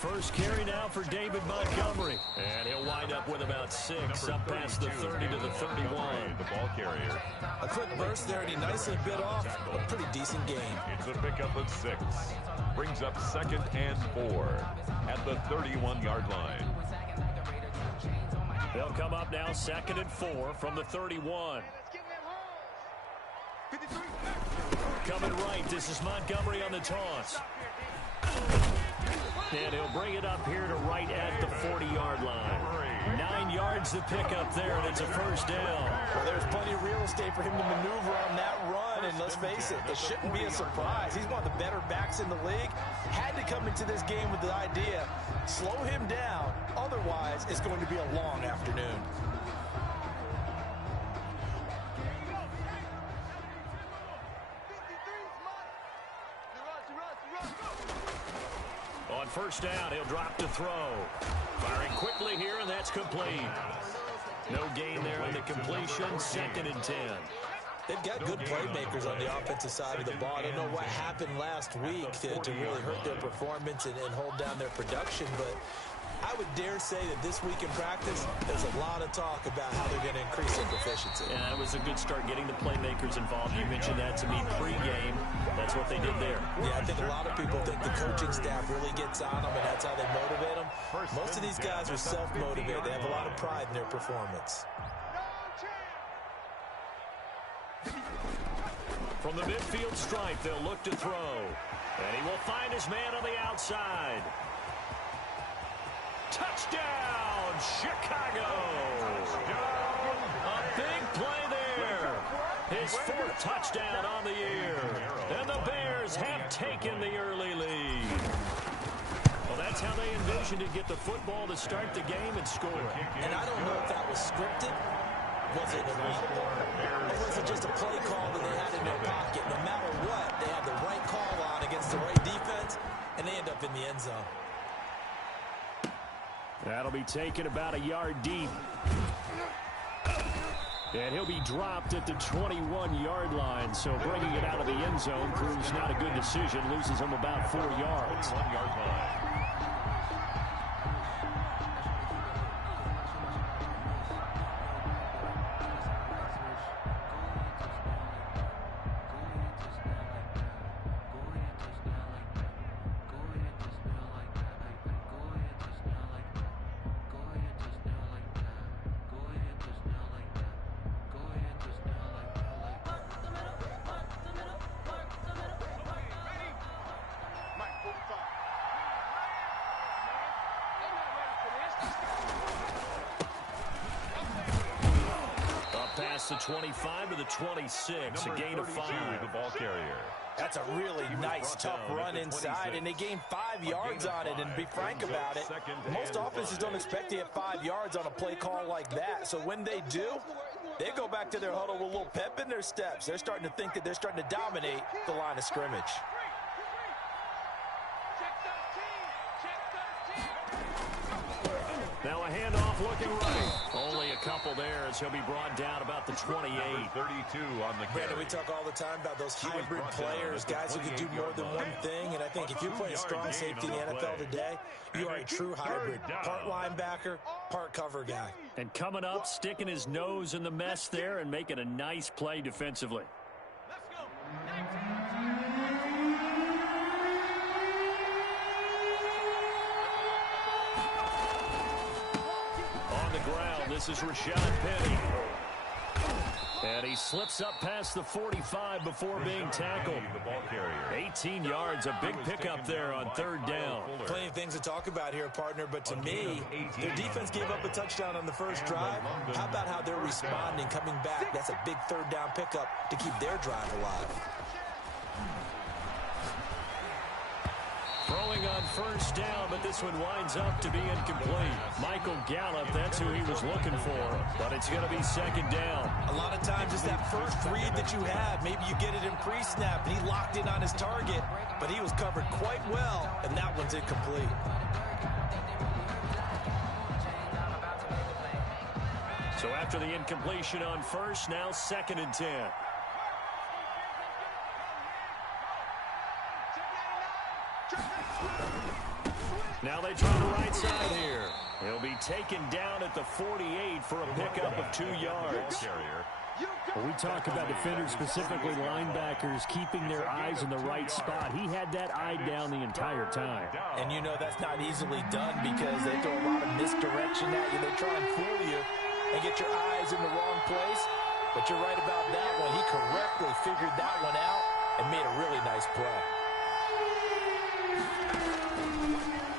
First carry now for David Montgomery. And he'll wind up with about 6, up past the 30 to the 31. The ball carrier. A quick burst there, and he nicely bit off a pretty decent gain. It's a pickup of 6. Brings up 2nd and 4 at the 31-yard line. They'll come up now 2nd and 4 from the 31. Coming right, this is Montgomery on the toss. And he'll bring it up here to right at the 40-yard line. 9 yards to pick up there, and it's a first down. Well, there's plenty of real estate for him to maneuver on that run, and let's face it, it shouldn't be a surprise. He's one of the better backs in the league. Had to come into this game with the idea, slow him down, otherwise it's going to be a long afternoon. On first down, he'll drop to throw. Firing quickly here, and that's complete. No gain there on the completion, 2nd and 10. They've got good playmakers on the offensive side of the ball. I don't know what happened last week to really hurt their performance and hold down their production, but I would dare say that this week in practice, there's a lot of talk about how they're going to increase their proficiency. Yeah, that was a good start getting the playmakers involved. You mentioned that to me pregame. That's what they did there. Yeah, I think a lot of people think the coaching staff really gets on them, and that's how they motivate them. Most of these guys are self-motivated. They have a lot of pride in their performance. From the midfield stripe, they'll look to throw. And he will find his man on the outside. Touchdown, Chicago! A big play there. His 4th touchdown on the year. And the Bears have taken the early lead. Well, that's how they envisioned to get the football to start the game and score. And I don't know if that was scripted. Was it or was it just a play call that they had in their pocket? No matter what, they had the right call on against the right defense, and they end up in the end zone. That'll be taken about a yard deep. And he'll be dropped at the 21-yard line, so bringing it out of the end zone proves not a good decision. Loses him about 4 yards. 1-yard line. The 25 to the 26, a gain of 5. The ball carrier. That's a really nice, tough run inside, and they gained 5 yards on it. And to be frank about it, most offenses don't expect to get 5 yards on a play call like that. So when they do, they go back to their huddle with a little pep in their steps. They're starting to think that they're starting to dominate the line of scrimmage. Now a handoff looking right. Only a couple there as he'll be brought down about the 28. 32 on the carry. Brandon, we talk all the time about those hybrid players, guys who can do more than one thing. And I think if you're playing strong safety in the NFL today, you are a true hybrid. Part linebacker, part cover guy. And coming up, sticking his nose in the mess there and making a nice play defensively. This is Rashad Penny. And he slips up past the 45 before being tackled. 18 yards, a big pickup there on 3rd down. Plenty of things to talk about here, partner, but to me, their defense gave up a touchdown on the first drive. How about how they're responding, coming back? That's a big 3rd down pickup to keep their drive alive. Throwing on first down, but this one winds up to be incomplete. Michael Gallup, that's who he was looking for, but it's going to be 2nd down. A lot of times it's that first read that you have. Maybe you get it in pre-snap, and he locked in on his target, but he was covered quite well, and that one's incomplete. So after the incompletion on first, now 2nd and 10. Now they taken down at the 48 for a pickup of 2 yards. Well, we talk about defenders, specifically linebackers, keeping their eyes in the right spot. He had that eye down the entire time. And you know that's not easily done because they throw a lot of misdirection at you. They try and fool you and get your eyes in the wrong place. But you're right about that one. He correctly figured that one out and made a really nice play.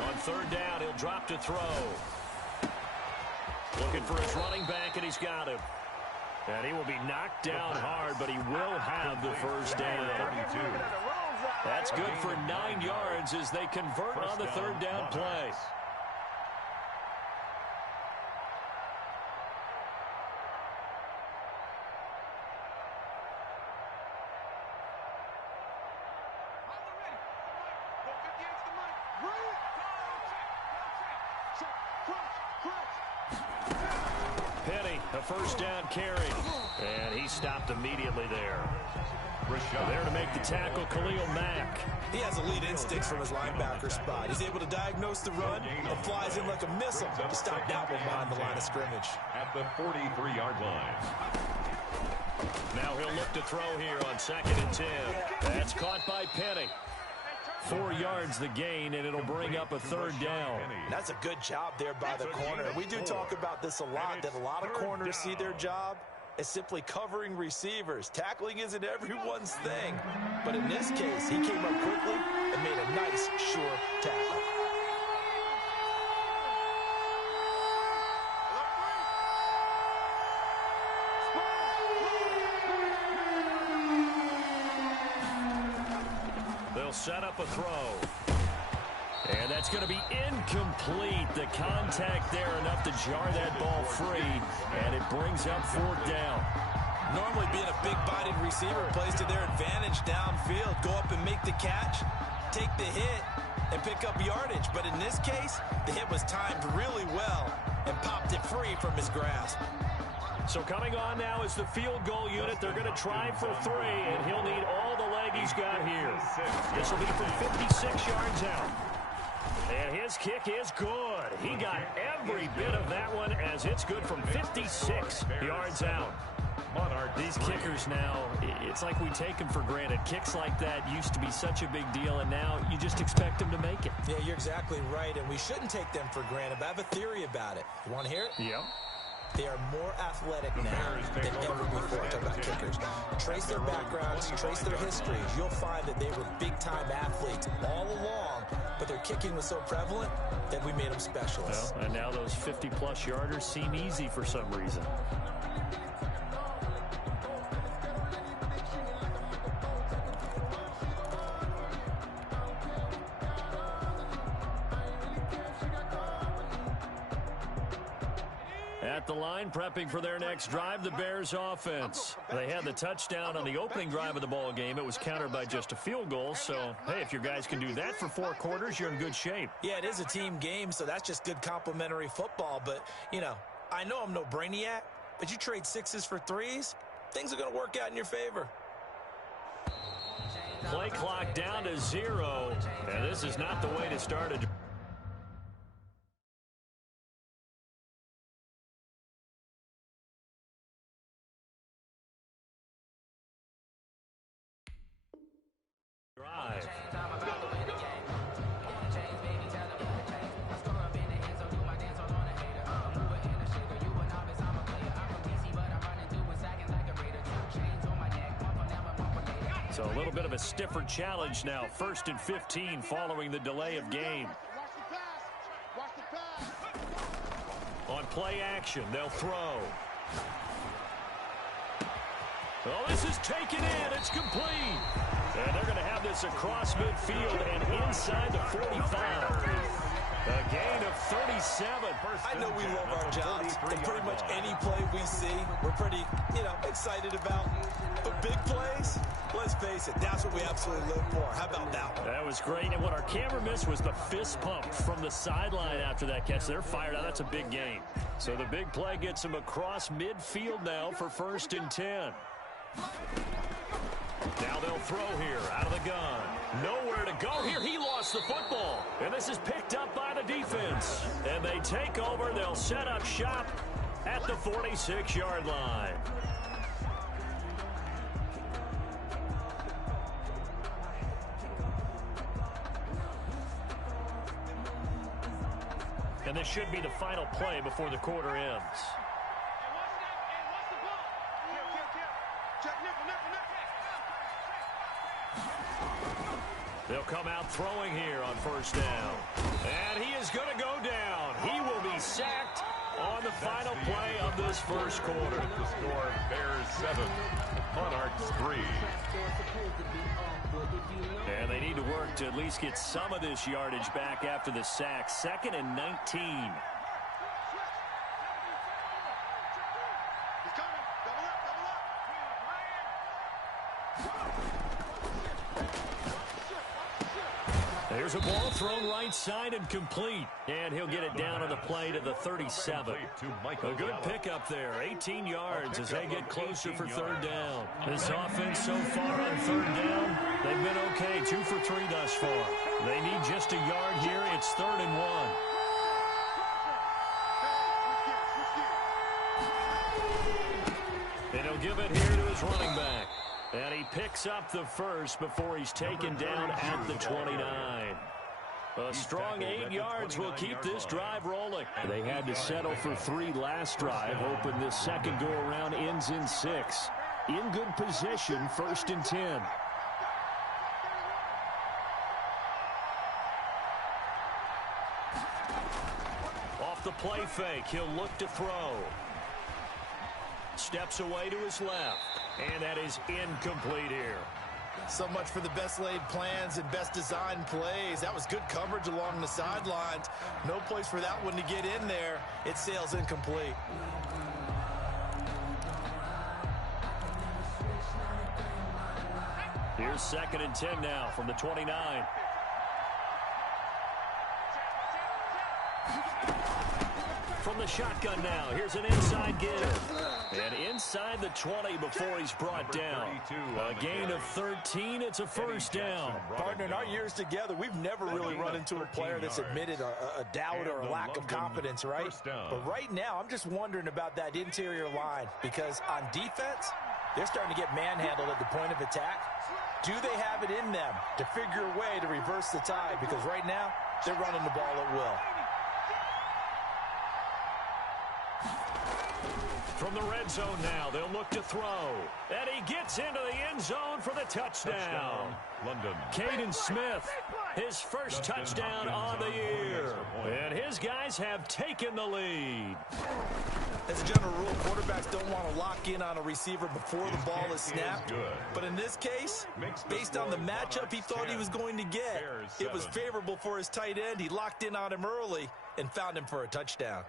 On third down, he'll drop to throw. Looking for his running back, and he's got him. And he will be knocked down hard, but he will have the first down. That's good for 9 yards as they convert on the third down play. A first down carry. And he stopped immediately there. There to make the tackle, Khalil Mack. He has elite instincts from his linebacker spot. He's able to diagnose the run and flies in like a missile to stop that one behind the line of scrimmage. At the 43-yard line. Now he'll look to throw here on 2nd and 10. That's caught by Penny. 4 yards the gain, and it'll bring up a third down. That's a good job there by the corner. We do talk about this a lot, that a lot of corners see their job as simply covering receivers. Tackling isn't everyone's thing. But in this case, he came up quickly and made a nice, sure tackle. Set up a throw. And that's going to be incomplete. The contact there enough to jar that ball free. And it brings up 4th down. Normally being a big-bodied receiver plays to their advantage downfield. Go up and make the catch, take the hit, and pick up yardage. But in this case, the hit was timed really well and popped it free from his grasp. So coming on now is the field goal unit. They're going to try for 3, and he'll need all the leg he's got here. This will be from 56 yards out. And his kick is good. He got every bit of that one as it's good from 56 yards out. Monarch. These kickers now, it's like we take them for granted. Kicks like that used to be such a big deal, and now you just expect them to make it. Yeah, you're exactly right, and we shouldn't take them for granted. But I have a theory about it. You want to hear it? Yep. They are more athletic now than ever before. Talk about kickers. Trace their backgrounds, trace their histories. You'll find that they were big-time athletes all along, but their kicking was so prevalent that we made them specialists. Well, and now those 50-plus yarders seem easy for some reason. At the line, prepping for their next drive, the Bears offense. They had the touchdown on the opening drive of the ball game. It was countered by just a field goal. So, hey, if your guys can do that for 4 quarters, you're in good shape. Yeah, it is a team game, so that's just good complimentary football. But, you know, I know I'm no brainiac, but you trade 6s for 3s, things are going to work out in your favor. Play clock down to 0, and this is not the way to start a drive. So a little bit of a stiffer challenge now. 1st and 15 following the delay of game. On play action, they'll throw. Oh, this is taken in. It's complete. And they're going to have this across midfield and inside the 45. A gain of 37. I know we love our jobs, and pretty much any play we see, we're pretty, excited about. But big plays, let's face it, that's what we absolutely live for. How about that one? That was great. And what our camera missed was the fist pump from the sideline after that catch. They're fired out. That's a big gain. So the big play gets them across midfield now for 1st and 10. Now they'll throw here out of the gun. Nowhere to go here. He lost the football. And this is picked up by the defense. And they take over. They'll set up shop at the 46-yard line. And this should be the final play before the quarter ends. They'll come out throwing here on first down. And he is going to go down. He will be sacked on the final play of this first quarter. The score, Bears 7, Monarchs 3. And they need to work to at least get some of this yardage back after the sack. 2nd and 19. There's a ball thrown right side and complete. And he'll get it down on the play to the 37. A good pickup there. 18 yards as they get closer for third down. This offense so far on third down, they've been okay. 2 for 3 thus far. They need just a yard here. It's 3rd and 1. And he'll give it here to his running back. And he picks up the first before he's taken down at the 29. A strong 8 yards will keep this drive rolling. They had to settle for 3 last drive, hoping this second go-around ends in 6. In good position, 1st and 10. Off the play fake, he'll look to throw. Steps away to his left. And that is incomplete here. So much for the best laid plans and best designed plays. That was good coverage along the sidelines. No place for that one to get in there. It sails incomplete. Here's 2nd and 10 now from the 29. From the shotgun now, here's an inside give. And inside the 20 before he's brought down. A gain of 13, it's a first down. Partner, in our years together, we've never really run into a player that's admitted a doubt or a lack of confidence, right? But right now, I'm just wondering about that interior line, because on defense, they're starting to get manhandled at the point of attack. Do they have it in them to figure a way to reverse the tide? Because right now, they're running the ball at will. From the red zone now, they'll look to throw. And he gets into the end zone for the touchdown. London. Caden Smith, his first touchdown on the year. And his guys have taken the lead. As a general rule, quarterbacks don't want to lock in on a receiver before the ball is snapped. But in this case, based on the matchup he thought he was going to get, it was favorable for his tight end. He locked in on him early and found him for a touchdown.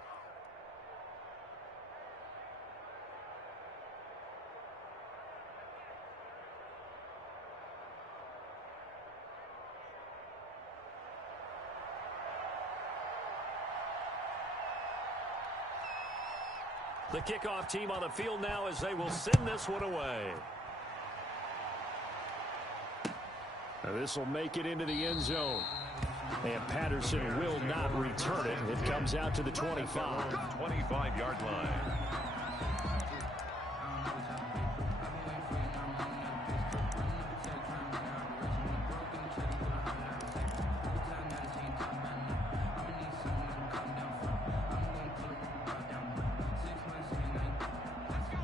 The kickoff team on the field now as they will send this one away. This will make it into the end zone. And Patterson will not return it. It comes out to the 25. 25-yard line.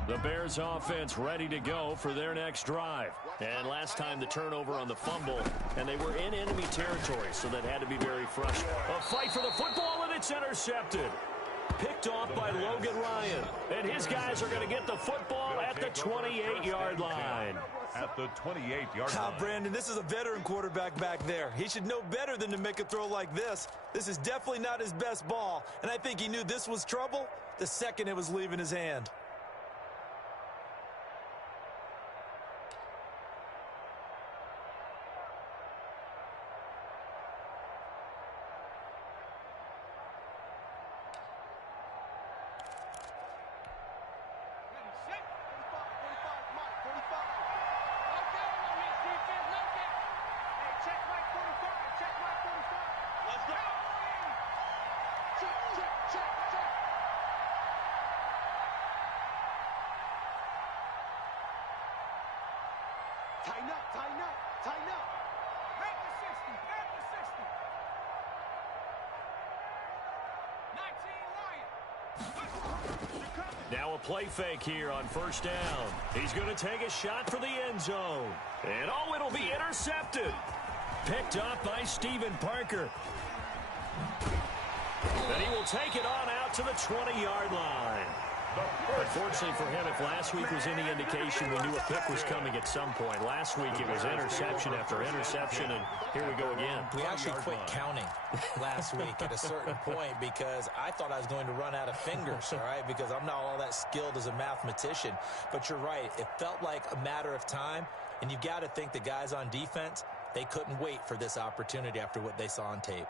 The Bears offense ready to go for their next drive. And last time the turnover on the fumble, and they were in enemy territory, so that had to be very frustrating. A fight for the football, and it's intercepted. Picked off by Logan Ryan. And his guys are going to get the football at the 28-yard line. At the 28-yard line. Brandon, this is a veteran quarterback back there. He should know better than to make a throw like this. This is definitely not his best ball, and I think he knew this was trouble the second it was leaving his hand. Tighten up, tighten up, tighten up. Back to 60, back to 60. 19 Lions. Now a play fake here on first down. He's going to take a shot for the end zone. And oh, it'll be intercepted. Picked up by Stephen Parker. And he will take it on out to the 20-yard line. Unfortunately for him, if last week was any indication, we knew a pick was coming at some point. Last week it was interception after interception, and here we go again. We actually quit counting last week at a certain point because I thought I was going to run out of fingers, all right, because I'm not all that skilled as a mathematician. But you're right. It felt like a matter of time, and you got to think the guys on defense, they couldn't wait for this opportunity after what they saw on tape.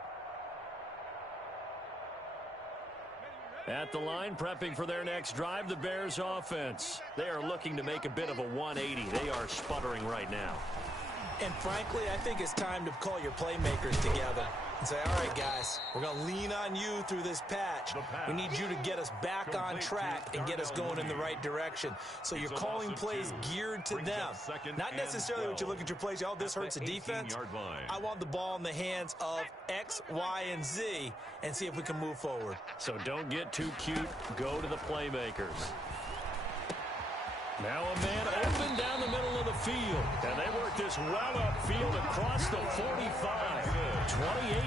At the line, prepping for their next drive, the Bears offense. They are looking to make a bit of a 180. They are sputtering right now. And frankly, I think it's time to call your playmakers together and say, all right, guys, we're going to lean on you through this patch. We need you to get us back on track and get us going in the right direction. So you're calling plays geared to them. Not necessarily what you look at your plays, oh, this hurts the defense. I want the ball in the hands of X, Y, and Z and see if we can move forward. So don't get too cute. Go to the playmakers. Now a man open down the middle of the field. And they work this well upfield across the 45.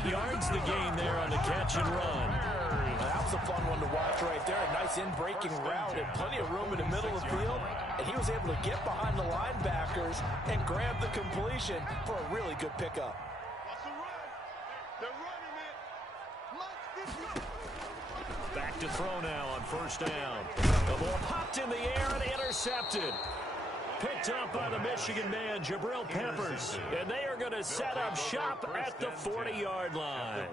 28 yards the gain there on the catch and run. That was a fun one to watch right there. A nice in-breaking route and plenty of room in the middle of the field. And he was able to get behind the linebackers and grab the completion for a really good pickup. They're running it. Back to throw now on first down. The ball popped in the air and intercepted. Picked up by the Michigan man, Jabril Peppers. And they are going to set up shop at the 40-yard line.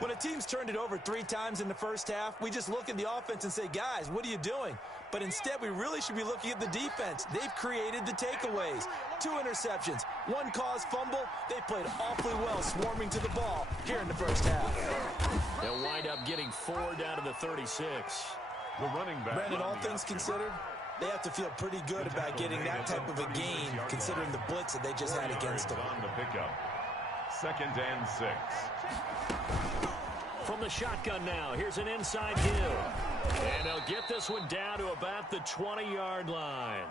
When a team's turned it over 3 times in the first half, we just look at the offense and say, guys, what are you doing? But instead, we really should be looking at the defense. They've created the takeaways. 2 interceptions, 1 caused fumble. They played awfully well swarming to the ball here in the first half. They'll wind up getting 4 down to the 36. The running back. Brandon, all things considered, they have to feel pretty good about getting that type of a gain, considering the blitz that they just had against them. On the pickup. 2nd and 6. From the shotgun now, here's an inside give. And they'll get this one down to about the 20-yard line.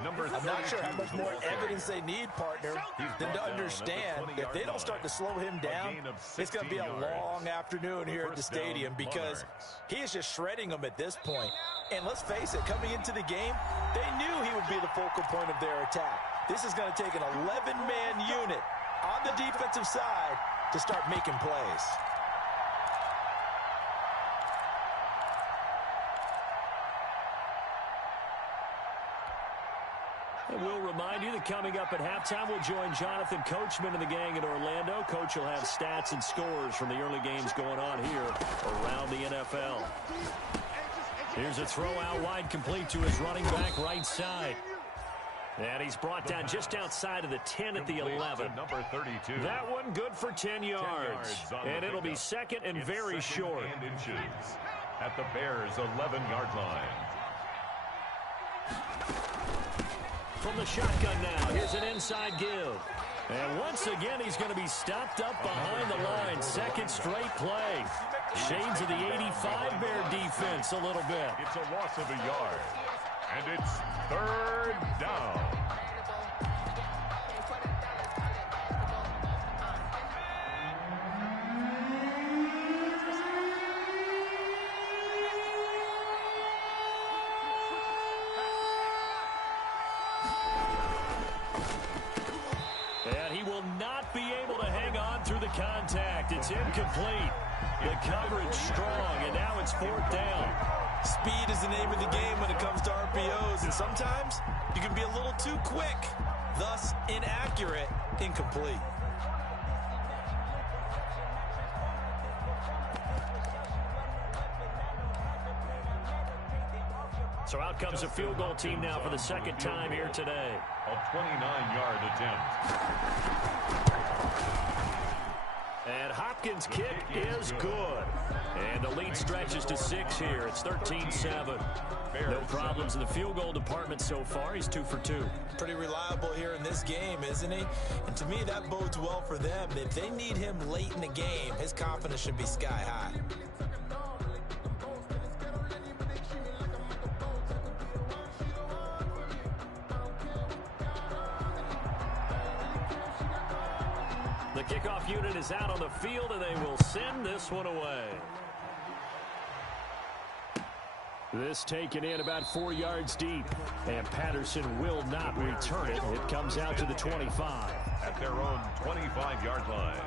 I'm not sure how much more evidence they need, partner, than to understand if they don't start to slow him down, it's going to be a long afternoon here at the stadium because he is just shredding them at this point. And let's face it, coming into the game, they knew he would be the focal point of their attack. This is going to take an 11-man unit on the defensive side to start making plays. And we'll remind you that coming up at halftime, we'll join Jonathan Coachman and the gang in Orlando. Coach will have stats and scores from the early games going on here around the NFL. Here's a throw out wide, complete to his running back right side. And he's brought down just outside of the 10 at the 11. Number 32. That one good for 10 yards. And it'll be second and very short. At the Bears' 11-yard line. From the shotgun now, here's an inside give. And once again, he's going to be stopped up behind the line. Second straight play. Shades of the 85 Bear defense a little bit. It's a loss of a yard. And it's 3rd down. And he will not be able to hang on through the contact. It's incomplete. The coverage strong, and now it's 4th down. Speed is the name of the game when it comes to RPOs, and sometimes you can be a little too quick, thus inaccurate, incomplete. So out comes a field goal team now for the second time here today. A 29-yard attempt. And Hopkins' kick is good. And the lead stretches to 6 here. It's 13-7. No problems in the field goal department so far. He's 2 for 2. Pretty reliable here in this game, isn't he? And to me, that bodes well for them. If they need him late in the game, his confidence should be sky high. The kickoff unit is out on the field, and they will send this one away. This taken in about 4 yards deep, and Patterson will not return it. It comes out to the 25. At their own 25-yard line.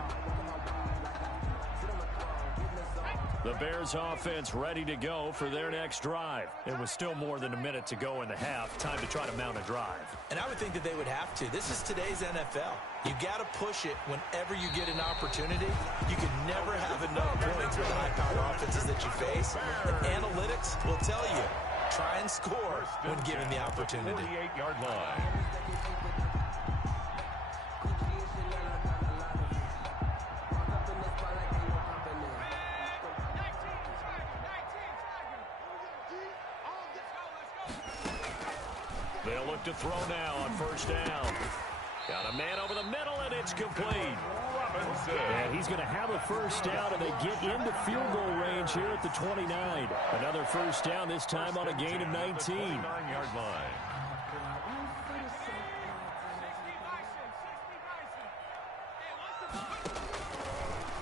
The Bears offense ready to go for their next drive. It was still more than a minute to go in the half. Time to try to mount a drive. And I would think that they would have to. This is today's NFL. You got to push it whenever you get an opportunity. You can never have enough points with the high-powered offenses that you face. And analytics will tell you, try and score when given the opportunity. 48-yard line. They'll look to throw now on first down. Got a man over the middle, and it's complete. And he's going to have a first down, and they get into field goal range here at the 29. Another first down, this time on a gain of 19. 9-yard line.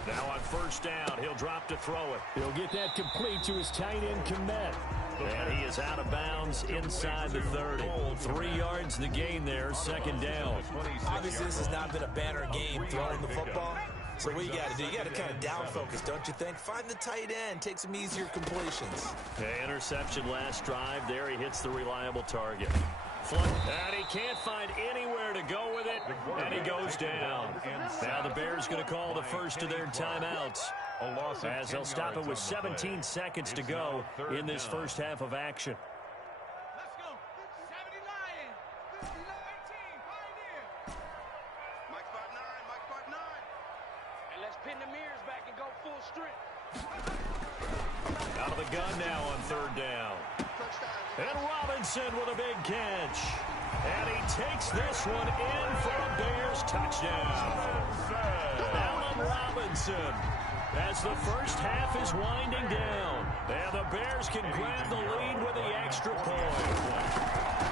Now on first down, he'll drop to throw it. He'll get that complete to his tight end, Komet. And he is out of bounds inside the 30. 3 yards the gain there, second down. Obviously, this has not been a banner game throwing the football. So what you got to do, you got to kind of down focus, don't you think? Find the tight end, take some easier completions. Okay, interception last drive. There he hits the reliable target. And he can't find anywhere to go with it, and he goes down. Now the Bears going to call the first of their timeouts, as they'll stop it with 17 seconds to go in this first half of action. Let's go. 70 Lions. 59 team. Pioneer. Mike spot 9. Mike spot 9. And let's pin the mirrors back and go full strength. Out of the gun now on third down. And Robinson with a big catch. And he takes this one in for a Bears touchdown. Allen Robinson, as the first half is winding down. And the Bears can grab the lead with the extra point.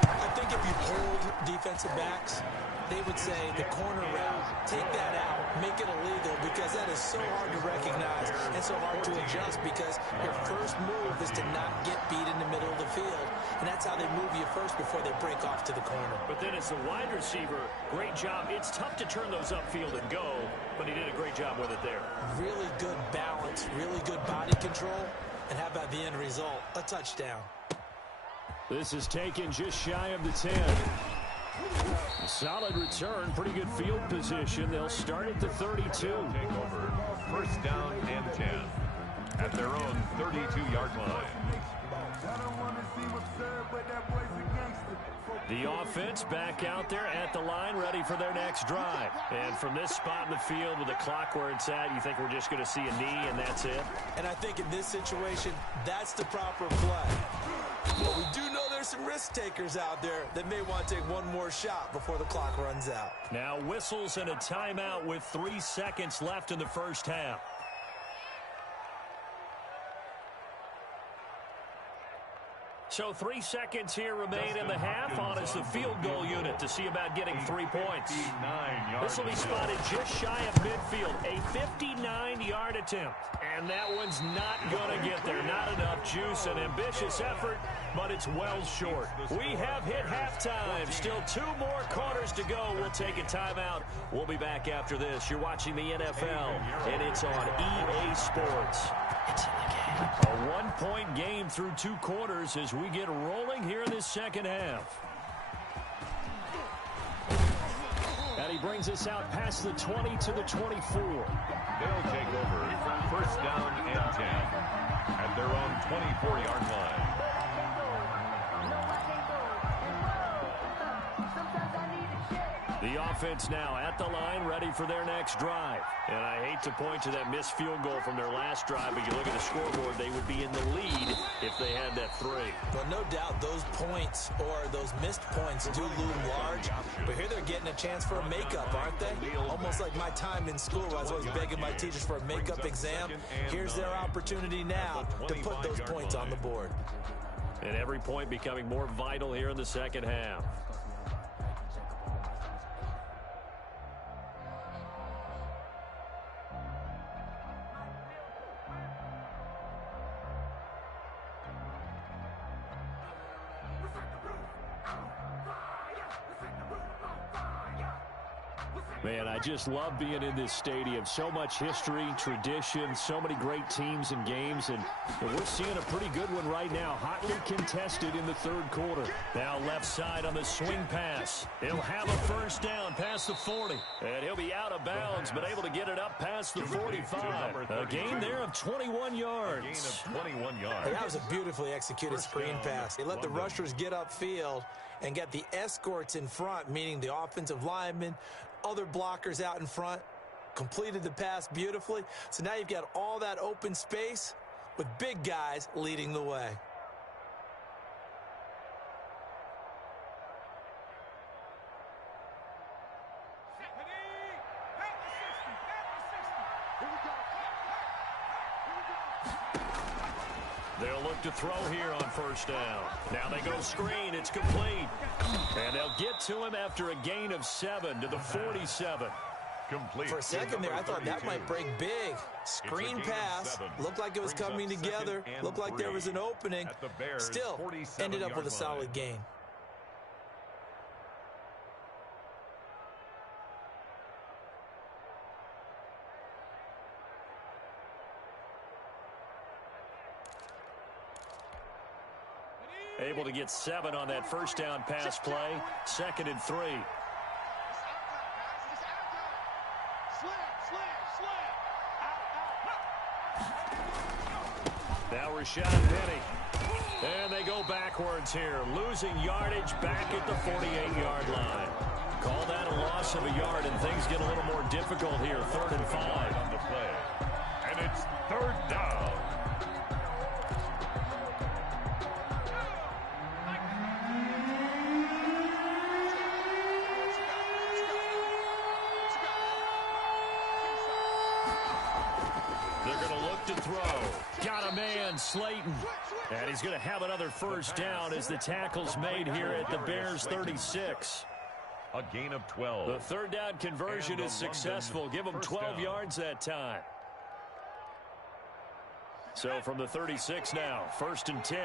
I think if you hold defensive backs, they would say the corner route, take that out, make it illegal, because that is so hard to recognize and so hard to adjust, because your first move is to not get beat in the middle of the field. And that's how they move you first before they break off to the corner. But then as the wide receiver, great job. It's tough to turn those upfield and go, but he did a great job with it there. Really good balance, really good body control, and how about the end result? A touchdown. This is taken just shy of the 10. Solid return, pretty good field position. They'll start at the 32. Take over first down and 10 at their own 32-yard line. The offense back out there at the line, ready for their next drive. And from this spot in the field with the clock where it's at, you think we're just going to see a knee and that's it? And I think in this situation, that's the proper play. But we do know there's some risk takers out there that may want to take one more shot before the clock runs out. Now whistles and a timeout with 3 seconds left in the first half. So 3 seconds here remain in the half on as the field goal unit to see about getting 3 points. This will be spotted just shy of midfield, a 59-yard attempt. And that one's not going to get there. Not enough juice, an ambitious effort, but it's well short. We have hit halftime. Still 2 more quarters to go. We'll take a timeout. We'll be back after this. You're watching the NFL, and it's on EA Sports. It's in the game. A 1-point game through 2 quarters as we get rolling here in this second half. And he brings us out past the 20 to the 24. They'll take over first down and 10 at their own 24-yard line. The offense now at the line, ready for their next drive. And I hate to point to that missed field goal from their last drive, but you look at the scoreboard, they would be in the lead if they had that 3. Well, no doubt those points or those missed points do loom large. But here they're getting a chance for a makeup, aren't they? Almost like my time in school where I was always begging my teachers for a makeup exam. Here's their opportunity now to put those points on the board. And every point becoming more vital here in the second half. Man, I just love being in this stadium. So much history, tradition, so many great teams and games, and we're seeing a pretty good one right now. Hotly contested in the third quarter. Now left side on the swing pass. He'll have a first down past the 40. And he'll be out of bounds, but able to get it up past the 45. A gain there of 21 yards. A gain of 21 yards. That was a beautifully executed screen pass. They let the rushers get upfield and get the escorts in front, meaning the offensive linemen, other blockers out in front, completed the pass beautifully. So now you've got all that open space with big guys leading the way. They'll look to throw here on first down. Now they go screen. It's complete. And they'll get to him after a gain of 7 to the 47. Complete. For a second there, I thought that might break big. Screen pass. Looked like it was coming together. Looked like there was an opening. Still ended up with a solid gain. Able to get 7 on that first down pass play. 2nd and 3. Now Rashad Penny. And they go backwards here. Losing yardage back at the 48-yard line. Call that a loss of a yard, and things get a little more difficult here. 3rd and 5 on the play. And it's 3rd down. Got a man, Slayton. And he's going to have another first down as the tackle's made here at the Bears 36. A gain of 12. The 3rd down conversion is successful. Give them 12 yards that time. So from the 36 now, 1st and 10.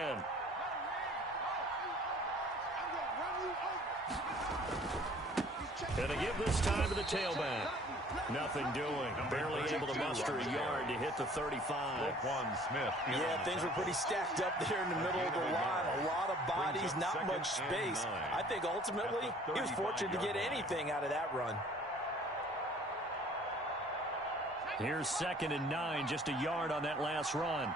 And they give this time to the tailback. Nothing doing. Barely able to muster a yard to hit the 35. Yeah, things were pretty stacked up there in the middle of the line. A lot of bodies, not much space. I think ultimately he was fortunate to get anything out of that run. Here's 2nd and 9, just a yard on that last run.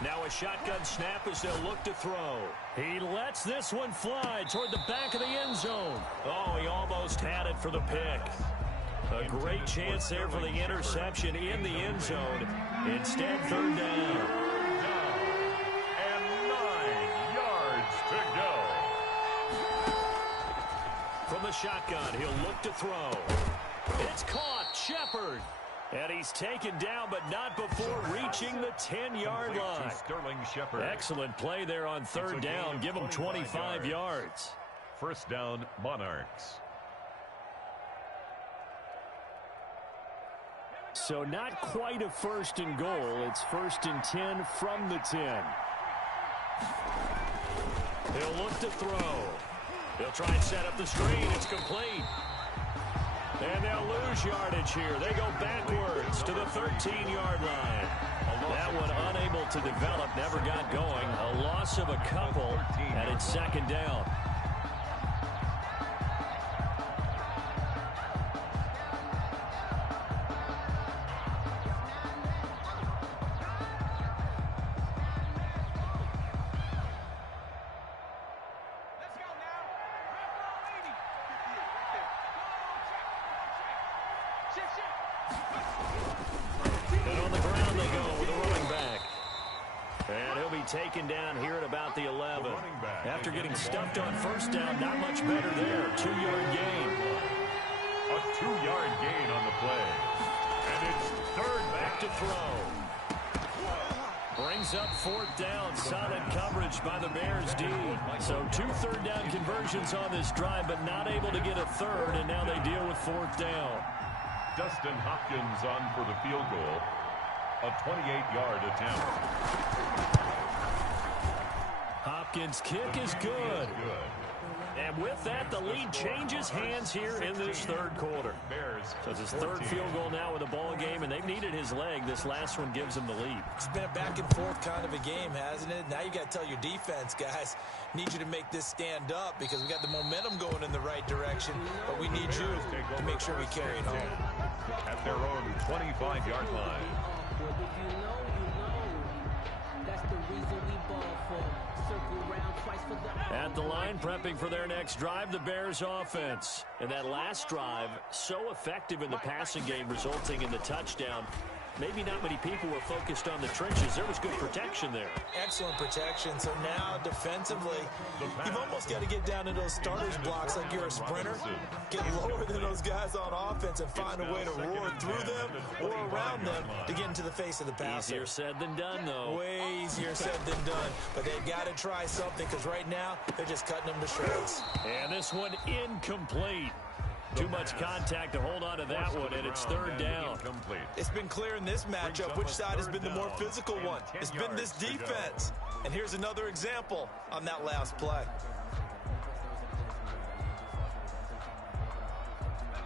Now a shotgun snap as they'll look to throw. He lets this one fly toward the back of the end zone. Oh, he almost had it for the pick. A great chance there for the interception in the end zone. Instead, 3rd down. And 9 yards to go. From the shotgun, he'll look to throw. It's caught. Shepard. And he's taken down, but not before reaching the 10-yard line. Sterling Shepard. Excellent play there on 3rd down. Give him 25 yards. First down, Monarchs. So not quite a 1st and goal. It's 1st and 10 from the 10. He'll look to throw. He'll try and set up the screen. It's complete. And they'll lose yardage here. They go backwards to the 13-yard line. That one unable to develop, never got going. A loss of a couple, and it's 2nd down. And on the ground they go with a running back. And he'll be taken down here at about the 11. After getting stuffed on first down, not much better there. 2-yard gain. A 2-yard gain on the play. And it's third back to throw. Brings up fourth down. Solid coverage by the Bears D. So 2 third-down conversions on this drive, but not able to get a third, and now they deal with fourth down. Dustin Hopkins on for the field goal. A 28-yard attempt. Hopkins' kick is good. And with that, the lead changes hands here in this third quarter. So it's his third field goal now with a ball game, and they've needed his leg. This last one gives him the lead. It's been a back-and-forth kind of a game, hasn't it? Now you got to tell your defense, guys, need you to make this stand up because we got the momentum going in the right direction, but we need you to make sure we carry it home. At their own 25-yard line. Well, if you know, that's the reason we ball for. Circle around twice for the... At the line, prepping for their next drive, the Bears offense. And that last drive, so effective in the passing game, resulting in the touchdown. Maybe not many people were focused on the trenches. There was good protection there. Excellent protection. So now, defensively, you've almost got to get down to those starters blocks like you're a sprinter. Get lower than those guys on offense and find a way to roar through them or around them to get into the face of the passer. Easier said than done, though. Way easier said than done. But they've got to try something because right now, they're just cutting them to shreds. And this one incomplete. Too much contact to hold on to that one, and it's third down. It's been clear in this matchup which side has been the more physical one. It's been this defense. And here's another example on that last play.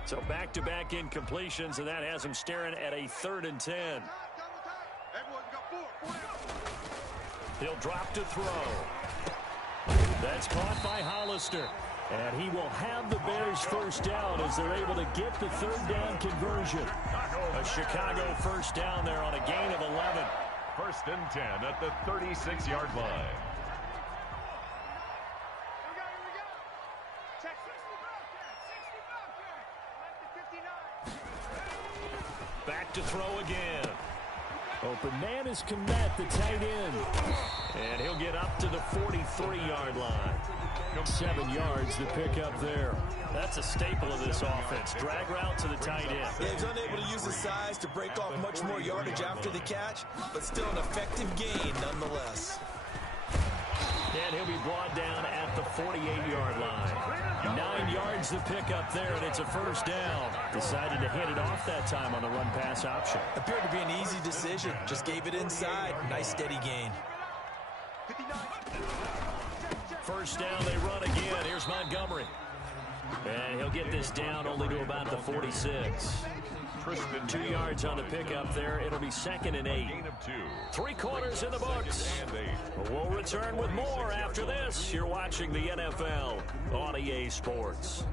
So back-to-back incompletions, and that has him staring at a 3rd and 10. He'll drop to throw. That's caught by Hollister. And he will have the Bears first down as they're able to get the third down conversion. A Chicago first down there on a gain of 11. 1st and 10 at the 36-yard line. Back to throw again. Open man is Komet, the tight end. And he'll get up to the 43-yard line. 7 yards to pick up there. That's a staple of this offense. Drag route to the tight end. Yeah, he's unable to use his size to break off much more yardage after the catch, but still an effective gain nonetheless. And he'll be brought down at the 48-yard line. 9 yards to pick up there, and it's a first down. Decided to hit it off that time on the run-pass option. Appeared to be an easy decision. Just gave it inside. Nice steady gain. First down, they run again. Here's Montgomery. And he'll get this down only to about the 46. 2 yards on the pickup there. It'll be 2nd and 8. 3 quarters in the books. We'll return with more after this. You're watching the NFL on EA Sports.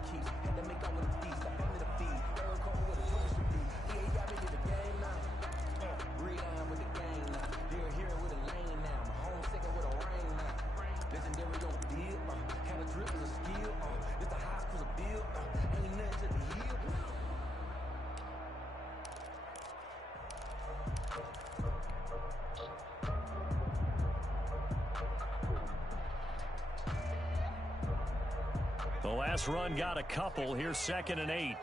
The last run got a couple. Here's 2nd and 8.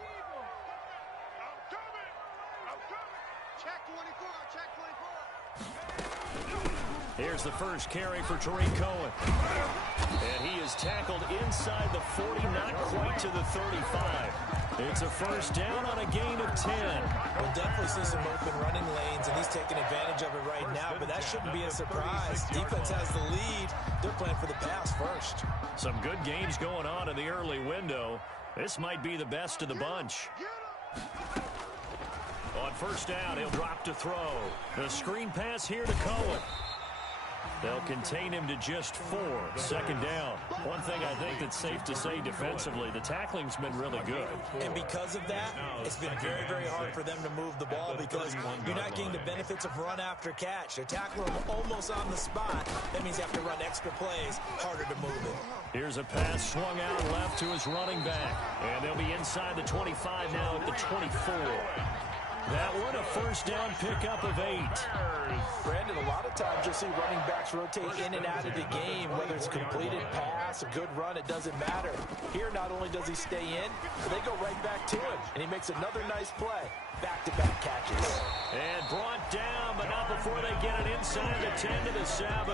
Here's the first carry for Tariq Cohen. And he is tackled inside the 40, not quite to the 35. It's a first down on a gain of 10. We'll definitely see some open running lanes, and he's taking advantage of it right now, but that shouldn't be a surprise. Defense has the lead. They're playing for the pass first. Some good games going on in the early window. This might be the best of the bunch. On first down, he'll drop to throw. The screen pass here to Cohen. They'll contain him to just 4. Second down. One thing I think that's safe to say defensively, the tackling's been really good. And because of that, it's been very, very hard for them to move the ball because you're not getting the benefits of run after catch. They're tackling him almost on the spot. That means you have to run extra plays, harder to move it. Here's a pass swung out left to his running back. And they'll be inside the 25 now at the 24. That one a first down pickup of 8. Brandon, a lot of times you'll see running backs rotate in and out of the game, whether it's a completed pass, a good run, it doesn't matter. Here, not only does he stay in, but they go right back to him, and he makes another nice play. Back-to-back catches. And brought down, but not before they get it inside the 10 to the 7.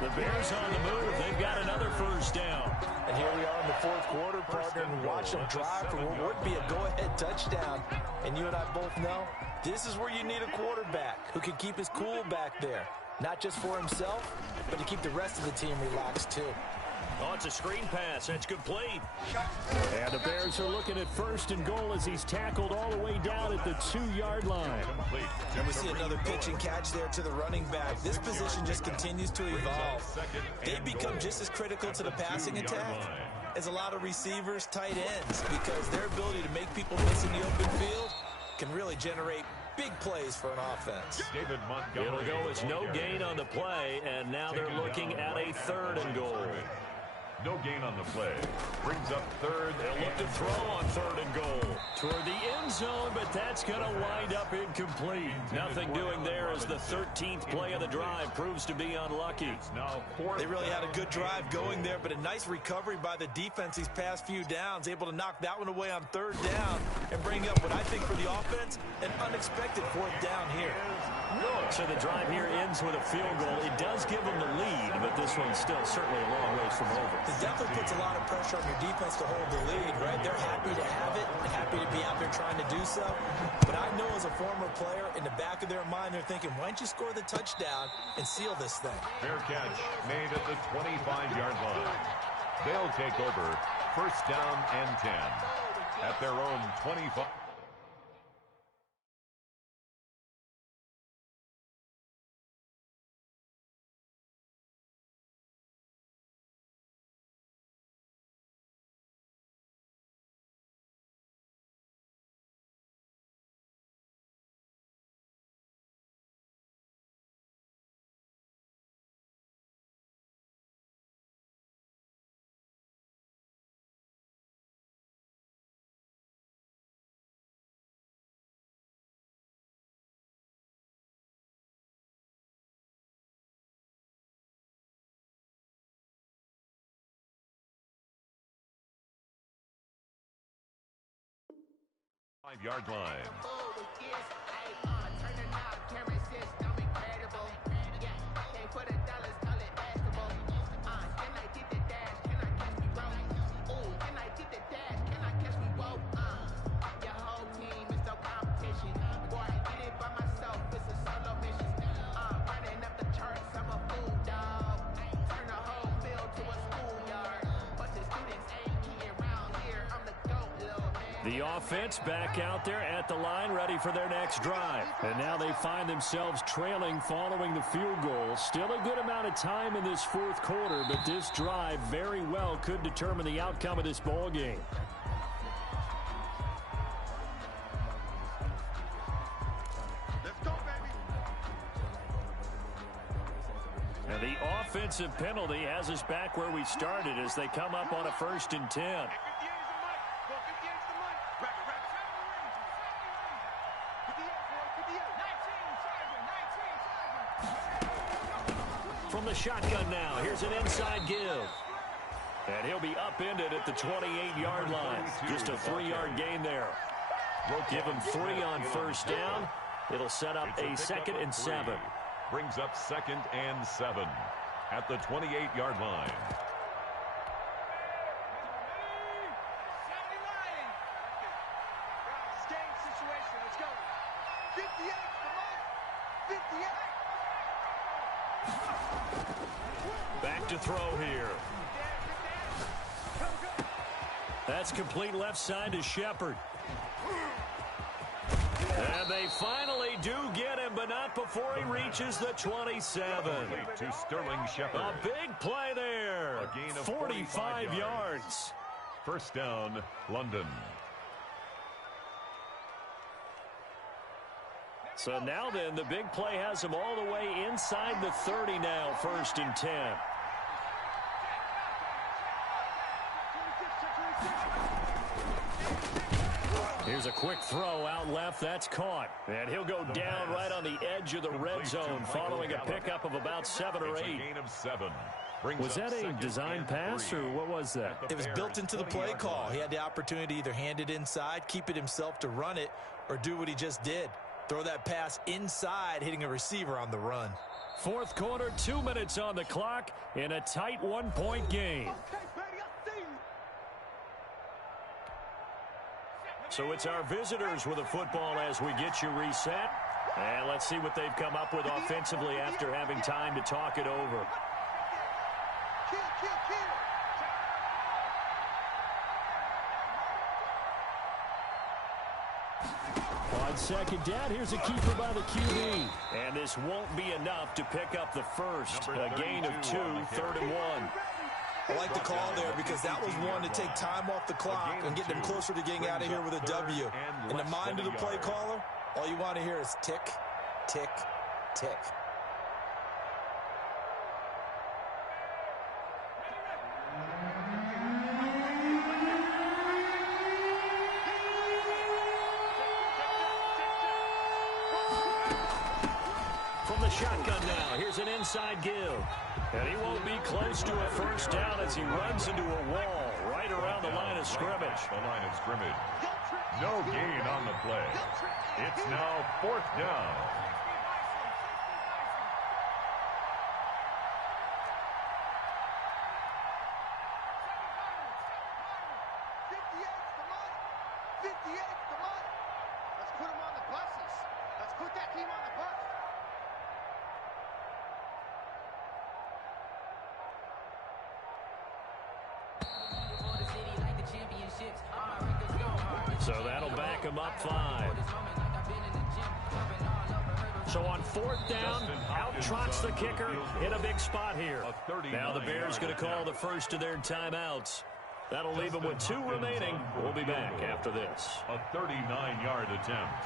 The Bears on the move. They've got another first down. And here we are in the fourth quarter, partner, and watch them drive for what would be a go-ahead touchdown. And you and I both know this is where you need a quarterback who can keep his cool back there. Not just for himself, but to keep the rest of the team relaxed, too. Oh, it's a screen pass. That's complete. And the Bears are looking at first and goal as he's tackled all the way down at the 2-yard line. And we see another pitch and catch there to the running back. This position just continues to evolve. They become just as critical to the passing attack as a lot of receivers, tight ends, because their ability to make people miss in the open field can really generate big plays for an offense. It'll go as no gain on the play, and now they're looking at a 3rd and goal. No gain on the play. Brings up 3rd. They'll look to throw on 3rd and goal. Toward the end zone, but that's going to wind up incomplete. Nothing doing there as the 13th play of the drive proves to be unlucky. They really had a good drive going there, but a nice recovery by the defense these past few downs, able to knock that one away on 3rd down and bring up what I think for the offense, an unexpected 4th down here. So the drive here ends with a field goal. It does give them the lead, but this one's still certainly a long ways from over. It definitely puts a lot of pressure on your defense to hold the lead, right? They're happy to have it, happy to be out there trying to do so. But I know as a former player, in the back of their mind, they're thinking, why don't you score the touchdown and seal this thing? Fair catch made at the 25-yard line. They'll take over first down and 10 at their own 25. Yard line. The offense back out there at the line, ready for their next drive. And now they find themselves trailing following the field goal. Still a good amount of time in this 4th quarter, but this drive very well could determine the outcome of this ball game. Let's go, baby. And the offensive penalty has us back where we started as they come up on a 1st and 10. From the shotgun now, here's an inside give. And he'll be upended at the 28-yard line. Just a 3-yard gain there. Give him 3 on first down. It'll set up a 2nd and 7. Brings up 2nd and 7 at the 28-yard line. Back to throw here. That's complete left side to Shepard. And they finally do get him, but not before he reaches the 27. To Sterling Shepard. A big play there. A gain of 45 yards. First down, London. So now then, the big play has him all the way inside the 30 now, 1st and 10. Here's a quick throw out left. That's caught. And he'll go down right on the edge of the red zone following a pickup of about 7 or 8. Gain of 7. Was that a design pass, or what was that? It was built into the play call. He had the opportunity to either hand it inside, keep it himself to run it, or do what he just did. Throw that pass inside, hitting a receiver on the run. 4th quarter, 2 minutes on the clock in a tight 1-point game. So it's our visitors with the football as we get you reset. And let's see what they've come up with offensively after having time to talk it over. On 2nd down, here's a keeper by the QB. And this won't be enough to pick up the first. A gain of 2, 3rd and 1. I like the call there because that was one to take time off the clock and get them closer to getting out of here with a W. In the mind of the play caller, all you want to hear is tick, tick, tick. From the shotgun now, here's an inside give. And he won't be close to a first down as he runs into a wall right around the line of scrimmage. The line of scrimmage. No gain on the play. It's now 4th down. Let's put him on the buses. Let's put that team on the bus. So that'll back him up 5. So on 4th down, out trots the kicker in a big spot here. Now the Bears going to call the first of their timeouts. That'll leave them with 2 remaining. We'll be back after this. A 39-yard attempt.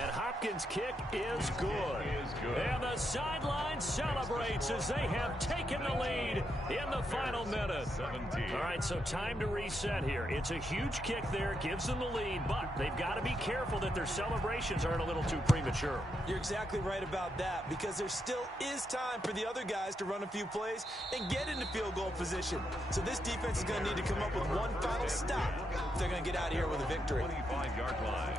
And Hopkins' kick is good. And the sideline celebrates as they have taken the lead in the final minute. 17. All right, so time to reset here. It's a huge kick there, gives them the lead, but they've got to be careful that their celebrations aren't a little too premature. You're exactly right about that because there still is time for the other guys to run a few plays and get into field goal position. So this defense is going to need to come up with one final stop if they're going to get out of here with a victory. 25-yard line.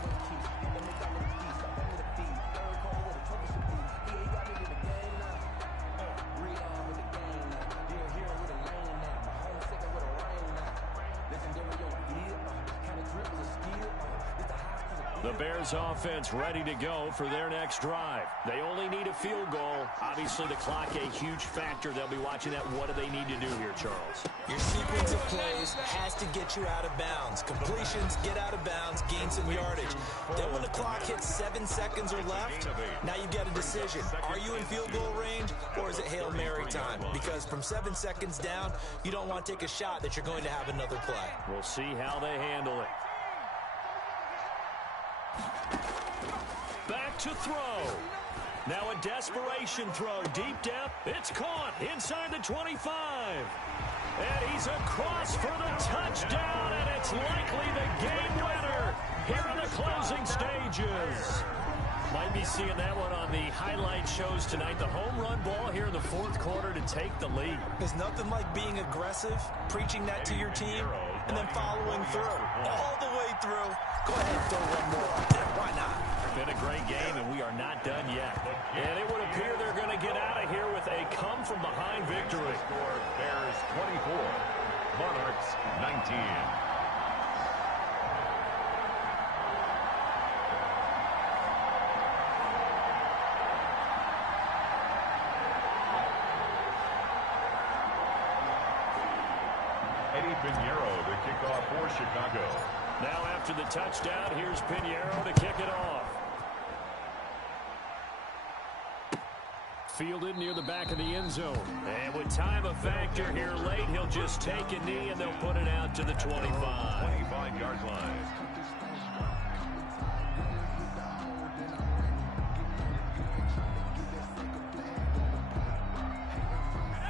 The Bears offense ready to go for their next drive. They only need a field goal. Obviously, the clock a huge factor. They'll be watching that. What do they need to do here, Charles? Your sequence of plays has to get you out of bounds. Completions, get out of bounds, gain some yardage. Then when the clock hits 7 seconds or left, now you get a decision. Are you in field goal range or is it Hail Mary time? Because from 7 seconds down, you don't want to take a shot that you're going to have another play. We'll see how they handle it. Back to throw. Now a desperation throw deep down. It's caught inside the 25. And he's across for the touchdown, and it's likely the game winner here in the closing stages. Might be seeing that one on the highlight shows tonight. The home run ball here in the 4th quarter to take the lead. There's nothing like being aggressive, preaching that to your team, and then following through. All the way through. Go ahead and throw one more up there. Why not? Been a great game, and we are not done yet. And it would appear they're going to get out of here with a come-from-behind victory. Bears 24, Monarchs 19. Eddie Pinheiro to kick off for Chicago. Now after the touchdown, here's Pinheiro to kick it off. Fielded near the back of the end zone. And with time a factor here late, he'll just take a knee and they'll put it out to the 25. 25-yard line.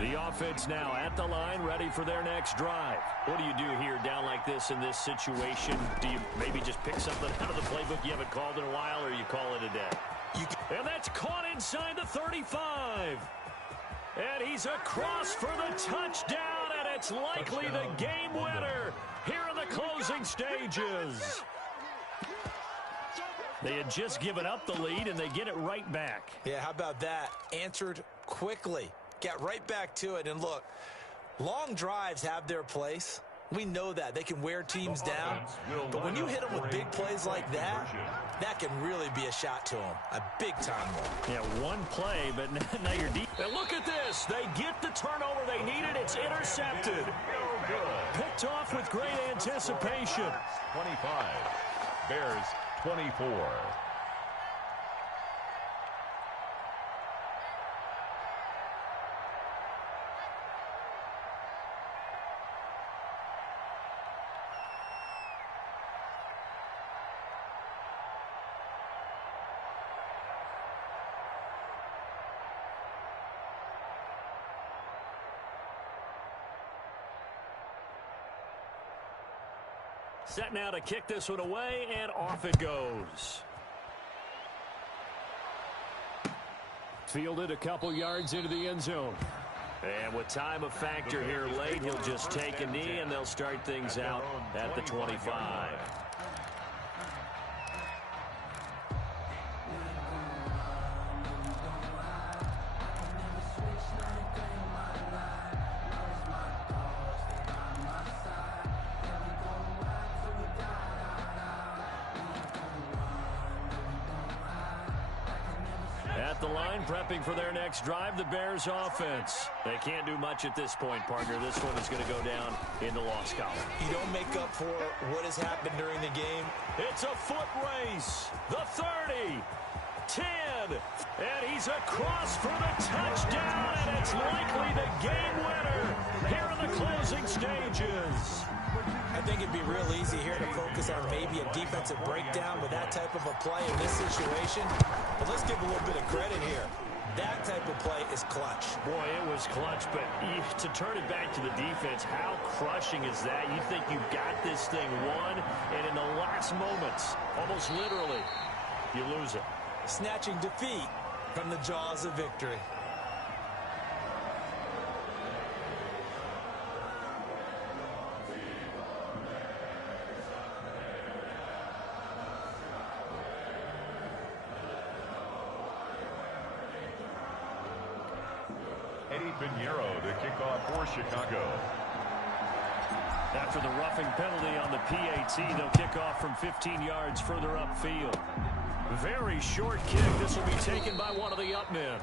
The offense now at the line, ready for their next drive. What do you do here down like this in this situation? Do you maybe just pick something out of the playbook you haven't called in a while, or you call it a day? And that's caught inside the 35. And he's across for the touchdown, and it's likely the game winner here in the closing stages. They had just given up the lead, and they get it right back. Yeah, how about that? Answered quickly. Get right back to it. And look, long drives have their place. We know that. They can wear teams down. But when you hit them with big plays like that, that can really be a shot to them. A big-time one. Yeah, one play, but now you're deep. And look at this. They get the turnover they needed. It's intercepted. Picked off with great anticipation. 25. Bears 24. Set now to kick this one away, and off it goes. Fielded a couple yards into the end zone. And with time a factor here late, he'll just take a knee, and they'll start things out at the 25. At the line, prepping for their next drive, the Bears offense. They can't do much at this point, partner. This one is going to go down in the loss column. You don't make up for what has happened during the game. It's a foot race. The 30, 10, and he's across for the touchdown, and it's likely the game winner here in the closing stages. I think it'd be real easy here to focus on maybe a defensive breakdown with that type of a play in this situation. But let's give a little bit of credit here. That type of play is clutch. Boy, it was clutch, but to turn it back to the defense, how crushing is that? You think you've got this thing won, and in the last moments, almost literally, you lose it. Snatching defeat from the jaws of victory. Eddie Pinheiro to kick off for Chicago. After the roughing penalty on the PAT, they'll kick off from 15 yards further upfield. Very short kick. This will be taken by one of the up men.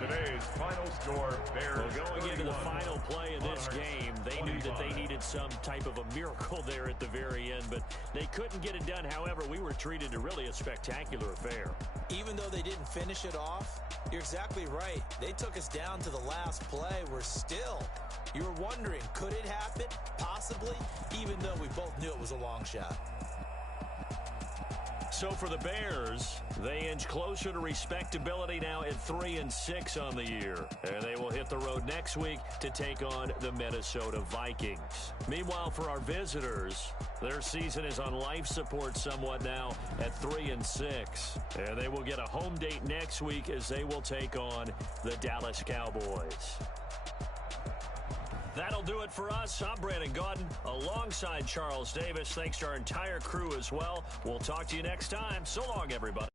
Today's final score, Bears. Well, going into the final play of this game, they knew that they needed some type of a miracle there at the very end, but they couldn't get it done. However, we were treated to really a spectacular affair. Even though they didn't finish it off, you're exactly right. They took us down to the last play. You were wondering, could it happen? Possibly, even though we both knew it was a long shot. So for the Bears, they inch closer to respectability now at 3-6 on the year. And they will hit the road next week to take on the Minnesota Vikings. Meanwhile, for our visitors, their season is on life support somewhat now at 3-6. And they will get a home date next week as they will take on the Dallas Cowboys. That'll do it for us. I'm Brandon Gaudin alongside Charles Davis. Thanks to our entire crew as well. We'll talk to you next time. So long, everybody.